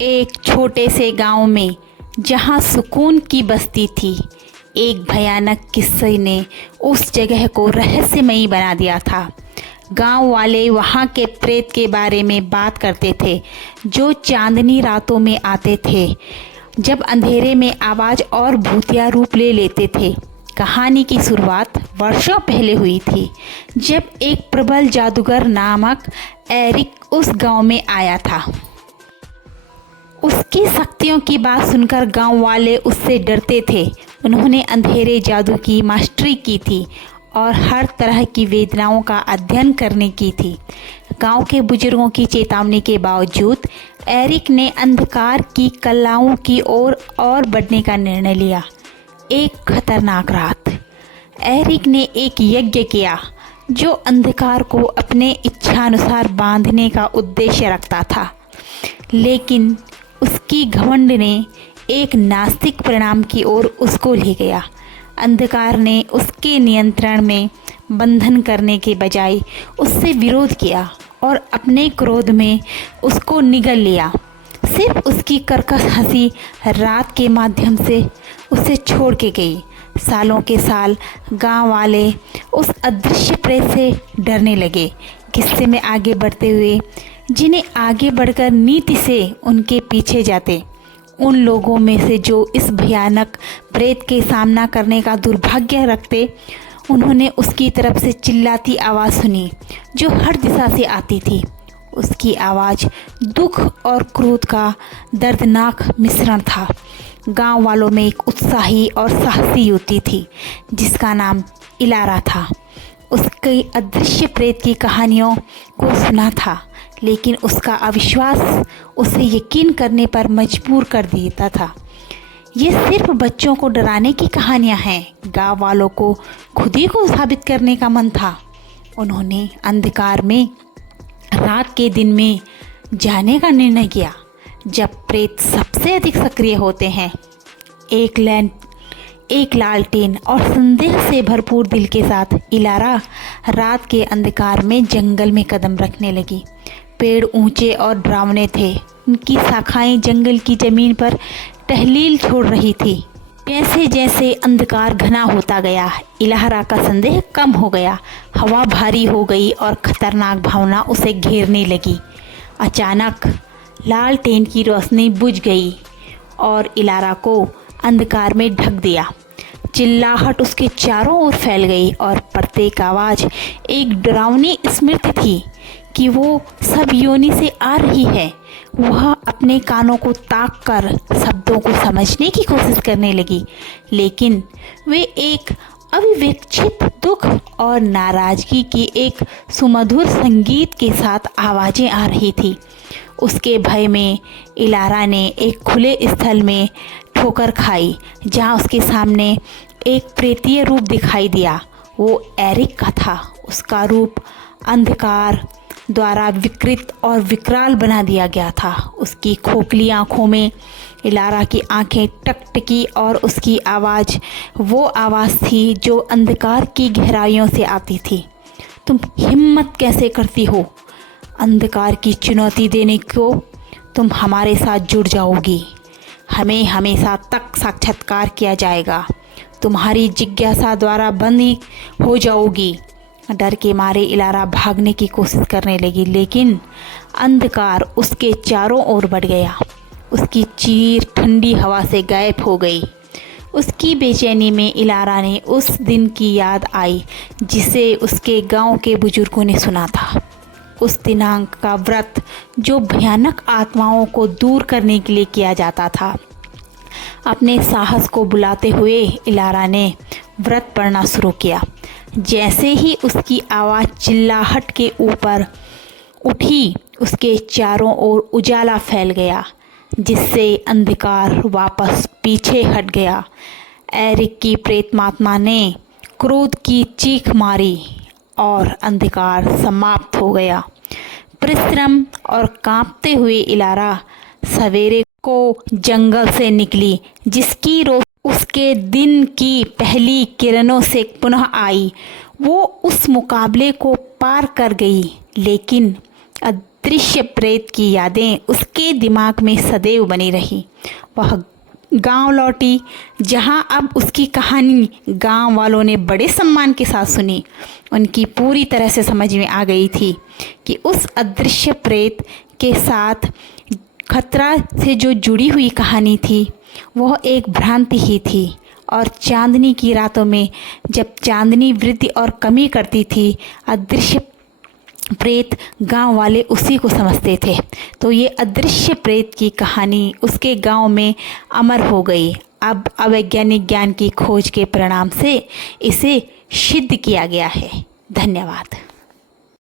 एक छोटे से गांव में जहां सुकून की बस्ती थी, एक भयानक किस्से ने उस जगह को रहस्यमयी बना दिया था। गांव वाले वहां के प्रेत के बारे में बात करते थे, जो चांदनी रातों में आते थे, जब अंधेरे में आवाज़ और भूतिया रूप ले लेते थे। कहानी की शुरुआत वर्षों पहले हुई थी, जब एक प्रबल जादूगर नामक एरिक उस गांव में आया था। उसकी शक्तियों की बात सुनकर गांव वाले उससे डरते थे। उन्होंने अंधेरे जादू की मास्टरी की थी और हर तरह की वेदनाओं का अध्ययन करने की थी। गांव के बुजुर्गों की चेतावनी के बावजूद एरिक ने अंधकार की कलाओं की ओर और बढ़ने का निर्णय लिया। एक खतरनाक रात एरिक ने एक यज्ञ किया, जो अंधकार को अपने इच्छानुसार बांधने का उद्देश्य रखता था। लेकिन उसकी घमंड ने एक नास्तिक परिणाम की ओर उसको ले गया। अंधकार ने उसके नियंत्रण में बंधन करने के बजाय उससे विरोध किया और अपने क्रोध में उसको निगल लिया। सिर्फ उसकी कर्कश हंसी रात के माध्यम से उसे छोड़ के गई। सालों के साल गांव वाले उस अदृश्य प्रेत से डरने लगे। किस्से में आगे बढ़ते हुए, जिन्हें आगे बढ़कर नीति से उनके पीछे जाते, उन लोगों में से जो इस भयानक प्रेत के सामना करने का दुर्भाग्य रखते, उन्होंने उसकी तरफ से चिल्लाती आवाज़ सुनी, जो हर दिशा से आती थी। उसकी आवाज़ दुख और क्रोध का दर्दनाक मिश्रण था। गांव वालों में एक उत्साही और साहसी युवती थी, जिसका नाम इलारा था। उसकी अदृश्य प्रेत की कहानियों को सुना था, लेकिन उसका अविश्वास उसे यकीन करने पर मजबूर कर देता था। ये सिर्फ बच्चों को डराने की कहानियां हैं। गांव वालों को खुद ही को साबित करने का मन था। उन्होंने अंधकार में रात के दिन में जाने का निर्णय किया, जब प्रेत सबसे अधिक सक्रिय होते हैं। एक लालटेन और संदेह से भरपूर दिल के साथ इलारा रात के अंधकार में जंगल में कदम रखने लगी। पेड़ ऊंचे और डरावने थे। उनकी शाखाएं जंगल की जमीन पर टहलील छोड़ रही थी। जैसे जैसे अंधकार घना होता गया, इलारा का संदेह कम हो गया। हवा भारी हो गई और खतरनाक भावना उसे घेरने लगी। अचानक लालटेन की रोशनी बुझ गई और इलारा को अंधकार में ढक दिया। चिल्लाहट उसके चारों ओर फैल गई और प्रत्येक आवाज़ एक डरावनी स्मृति थी कि वो सब योनि से आ रही है। वह अपने कानों को ताक कर शब्दों को समझने की कोशिश करने लगी, लेकिन वे एक अविवेक्षित दुख और नाराजगी की एक सुमधुर संगीत के साथ आवाज़ें आ रही थी। उसके भय में इलारा ने एक खुले स्थल में ठोकर खाई, जहाँ उसके सामने एक प्रेतीय रूप दिखाई दिया। वो एरिक का था। उसका रूप अंधकार द्वारा विकृत और विकराल बना दिया गया था। उसकी खोखली आँखों में इलारा की आंखें टकटकी और उसकी आवाज़ वो आवाज़ थी जो अंधकार की गहराइयों से आती थी। तुम हिम्मत कैसे करती हो अंधकार की चुनौती देने को? तुम हमारे साथ जुड़ जाओगी। हमें हमेशा तक साक्षात्कार किया जाएगा। तुम्हारी जिज्ञासा द्वारा बंदी हो जाओगी। डर के मारे इलारा भागने की कोशिश करने लगी, लेकिन अंधकार उसके चारों ओर बढ़ गया। उसकी चीर ठंडी हवा से गायब हो गई। उसकी बेचैनी में इलारा ने उस दिन की याद आई, जिसे उसके गांव के बुजुर्गों ने सुना था। उस दिनांक का व्रत, जो भयानक आत्माओं को दूर करने के लिए किया जाता था। अपने साहस को बुलाते हुए इलारा ने व्रत पढ़ना शुरू किया। जैसे ही उसकी आवाज़ चिल्लाहट के ऊपर उठी, उसके चारों ओर उजाला फैल गया, जिससे अंधकार वापस पीछे हट गया। एरिक की प्रेतमात्मा ने क्रोध की चीख मारी और अंधकार समाप्त हो गया। परिश्रम और कांपते हुए इलारा सवेरे को जंगल से निकली, जिसकी रोशनी उसके दिन की पहली किरणों से पुनः आई। वो उस मुकाबले को पार कर गई, लेकिन अदृश्य प्रेत की यादें उसके दिमाग में सदैव बनी रही। वह गांव लौटी, जहां अब उसकी कहानी गांव वालों ने बड़े सम्मान के साथ सुनी। उनकी पूरी तरह से समझ में आ गई थी कि उस अदृश्य प्रेत के साथ खतरा से जो जुड़ी हुई कहानी थी वह एक भ्रांति ही थी, और चांदनी की रातों में जब चांदनी वृद्धि और कमी करती थी, अदृश्य प्रेत गांव वाले उसी को समझते थे। तो ये अदृश्य प्रेत की कहानी उसके गांव में अमर हो गई। अब अवैज्ञानिक ज्ञान की खोज के परिणाम से इसे सिद्ध किया गया है। धन्यवाद।